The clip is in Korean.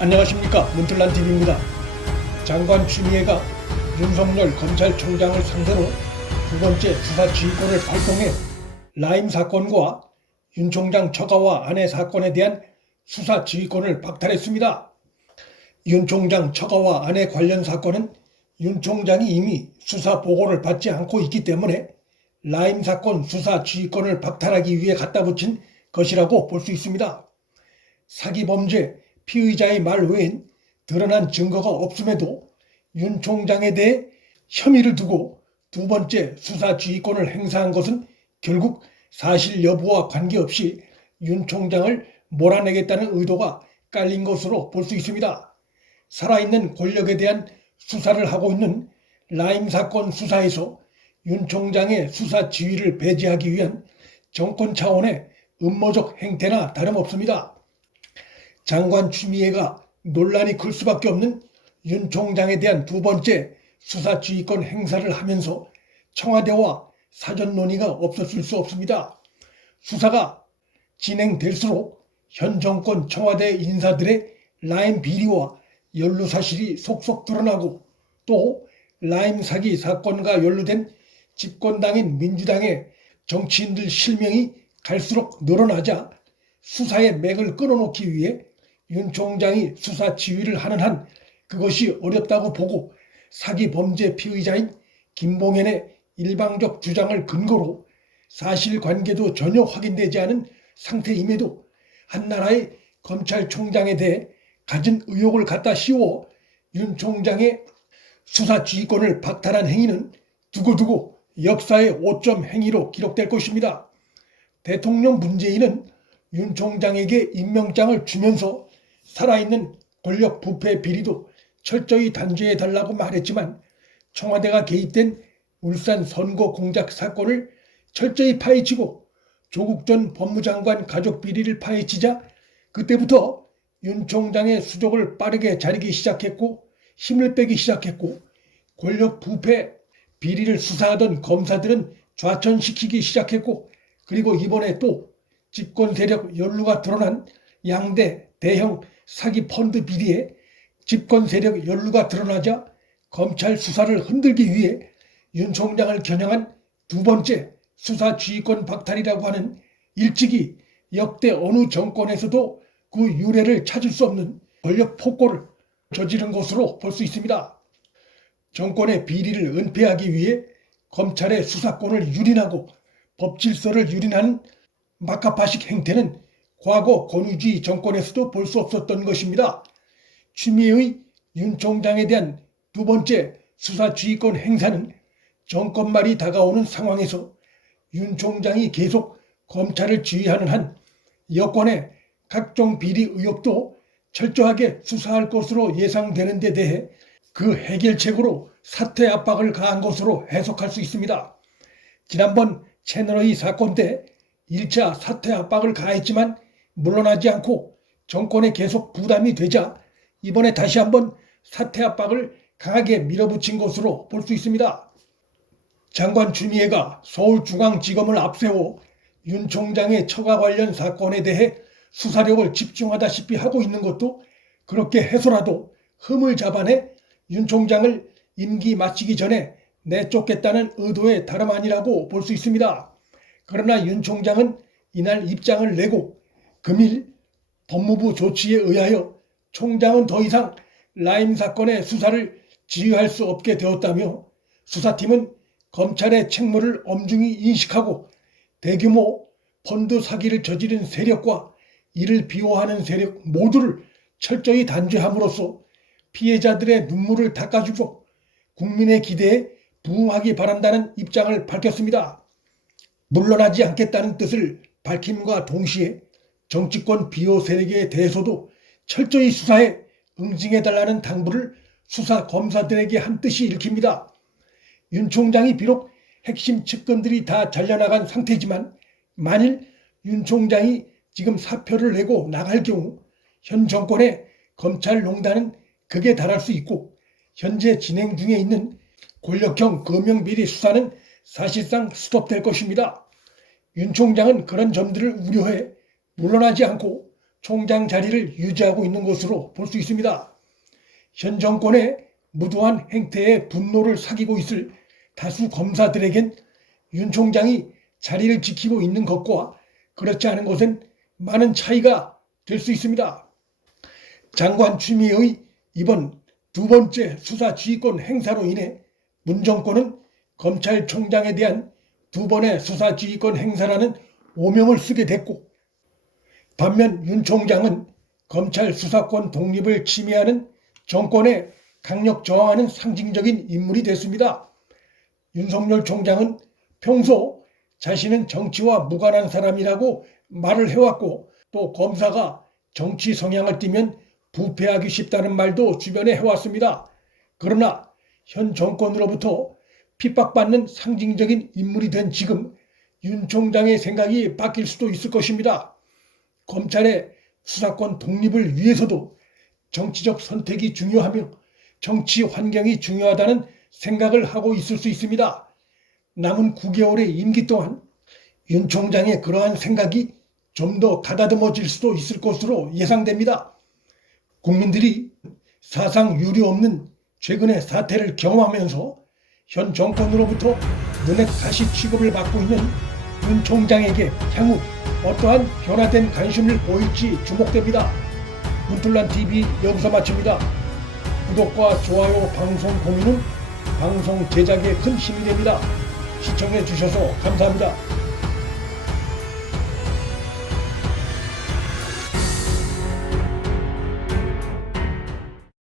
안녕하십니까, 문틀란TV입니다. 장관 추미애가 윤석열 검찰총장을 상대로 두 번째 수사 지휘권을 발동해 라임 사건과 윤 총장 처가와 아내 사건에 대한 수사 지휘권을 박탈했습니다. 윤 총장 처가와 아내 관련 사건은 윤 총장이 이미 수사 보고를 받지 않고 있기 때문에 라임 사건 수사 지휘권을 박탈하기 위해 갖다 붙인 것이라고 볼 수 있습니다. 사기 범죄 피의자의 말 외엔 드러난 증거가 없음에도 윤 총장에 대해 혐의를 두고 두 번째 수사 지휘권을 행사한 것은 결국 사실 여부와 관계없이 윤 총장을 몰아내겠다는 의도가 깔린 것으로 볼 수 있습니다. 살아있는 권력에 대한 수사를 하고 있는 라임 사건 수사에서 윤 총장의 수사 지휘를 배제하기 위한 정권 차원의 음모적 행태나 다름없습니다. 장관 추미애가 논란이 클 수밖에 없는 윤 총장에 대한 두 번째 수사 지휘권 행사를 하면서 청와대와 사전 논의가 없었을 수 없습니다. 수사가 진행될수록 현 정권 청와대 인사들의 라임 비리와 연루 사실이 속속 드러나고 또 라임 사기 사건과 연루된 집권당인 민주당의 정치인들 실명이 갈수록 늘어나자 수사의 맥을 끊어놓기 위해 윤 총장이 수사 지휘를 하는 한 그것이 어렵다고 보고 사기 범죄 피의자인 김봉현의 일방적 주장을 근거로 사실관계도 전혀 확인되지 않은 상태임에도 한 나라의 검찰총장에 대해 가진 의혹을 갖다 씌워 윤 총장의 수사 지휘권을 박탈한 행위는 두고두고 역사의 오점 행위로 기록될 것입니다. 대통령 문재인은 윤 총장에게 임명장을 주면서 살아있는 권력 부패 비리도 철저히 단죄해달라고 말했지만 청와대가 개입된 울산 선거 공작 사건을 철저히 파헤치고 조국 전 법무장관 가족 비리를 파헤치자 그때부터 윤 총장의 수족을 빠르게 자르기 시작했고 힘을 빼기 시작했고 권력 부패 비리를 수사하던 검사들은 좌천시키기 시작했고 그리고 이번에 또 집권 세력 연루가 드러난 양대 대형 사기 펀드 비리에 집권 세력 연루가 드러나자 검찰 수사를 흔들기 위해 윤 총장을 겨냥한 두 번째 수사 지휘권 박탈이라고 하는 일찍이 역대 어느 정권에서도 그 유례를 찾을 수 없는 권력 폭거를 저지른 것으로 볼 수 있습니다. 정권의 비리를 은폐하기 위해 검찰의 수사권을 유린하고 법 질서를 유린하는 막가파식 행태는 과거 권위주의 정권에서도 볼 수 없었던 것입니다. 추미애의 윤 총장에 대한 두 번째 수사 지휘권 행사는 정권말이 다가오는 상황에서 윤 총장이 계속 검찰을 지휘하는 한 여권의 각종 비리 의혹도 철저하게 수사할 것으로 예상되는 데 대해 그 해결책으로 사퇴 압박을 가한 것으로 해석할 수 있습니다. 지난번 채널A 사건 때 1차 사퇴 압박을 가했지만 물러나지 않고 정권에 계속 부담이 되자 이번에 다시 한번 사퇴 압박을 강하게 밀어붙인 것으로 볼 수 있습니다. 장관 추미애가 서울중앙지검을 앞세워 윤 총장의 처가 관련 사건에 대해 수사력을 집중하다시피 하고 있는 것도 그렇게 해서라도 흠을 잡아내 윤 총장을 임기 마치기 전에 내쫓겠다는 의도의 다름 아니라고 볼 수 있습니다. 그러나 윤 총장은 이날 입장을 내고 금일 법무부 조치에 의하여 총장은 더 이상 라임 사건의 수사를 지휘할 수 없게 되었다며 수사팀은 검찰의 책무를 엄중히 인식하고 대규모 펀드 사기를 저지른 세력과 이를 비호하는 세력 모두를 철저히 단죄함으로써 피해자들의 눈물을 닦아주고 국민의 기대에 부응하기 바란다는 입장을 밝혔습니다. 물러나지 않겠다는 뜻을 밝힘과 동시에 정치권 비호 세력에 대해서도 철저히 수사에 응징해달라는 당부를 수사 검사들에게 한 뜻이 일킵니다. 윤 총장이 비록 핵심 측근들이 다 잘려나간 상태지만 만일 윤 총장이 지금 사표를 내고 나갈 경우 현 정권의 검찰농단은 극에 달할 수 있고 현재 진행 중에 있는 권력형 금융비리 수사는 사실상 스톱될 것입니다. 윤 총장은 그런 점들을 우려해 물러나지 않고 총장 자리를 유지하고 있는 것으로 볼 수 있습니다. 현 정권의 무도한 행태에 분노를 사기고 있을 다수 검사들에겐 윤 총장이 자리를 지키고 있는 것과 그렇지 않은 것은 많은 차이가 될 수 있습니다. 장관 추미애의 이번 두 번째 수사 지휘권 행사로 인해 문 정권은 검찰총장에 대한 두 번의 수사 지휘권 행사라는 오명을 쓰게 됐고, 반면 윤 총장은 검찰 수사권 독립을 침해하는 정권에 강력 저항하는 상징적인 인물이 됐습니다. 윤석열 총장은 평소 자신은 정치와 무관한 사람이라고 말을 해왔고, 또 검사가 정치 성향을 띠면 부패하기 쉽다는 말도 주변에 해왔습니다. 그러나 현 정권으로부터 핍박받는 상징적인 인물이 된 지금 윤 총장의 생각이 바뀔 수도 있을 것입니다. 검찰의 수사권 독립을 위해서도 정치적 선택이 중요하며 정치 환경이 중요하다는 생각을 하고 있을 수 있습니다. 남은 9개월의 임기 동안 윤 총장의 그러한 생각이 좀 더 가다듬어질 수도 있을 것으로 예상됩니다. 국민들이 사상 유례 없는 최근의 사태를 경험하면서 현 정권으로부터 눈에 다시 취급을 받고 있는 윤 총장에게 향후 어떠한 변화된 관심을 보일지 주목됩니다. 문틀란TV 여기서 마칩니다. 구독과 좋아요, 방송 공유는 방송 제작에 큰 힘이 됩니다. 시청해 주셔서 감사합니다.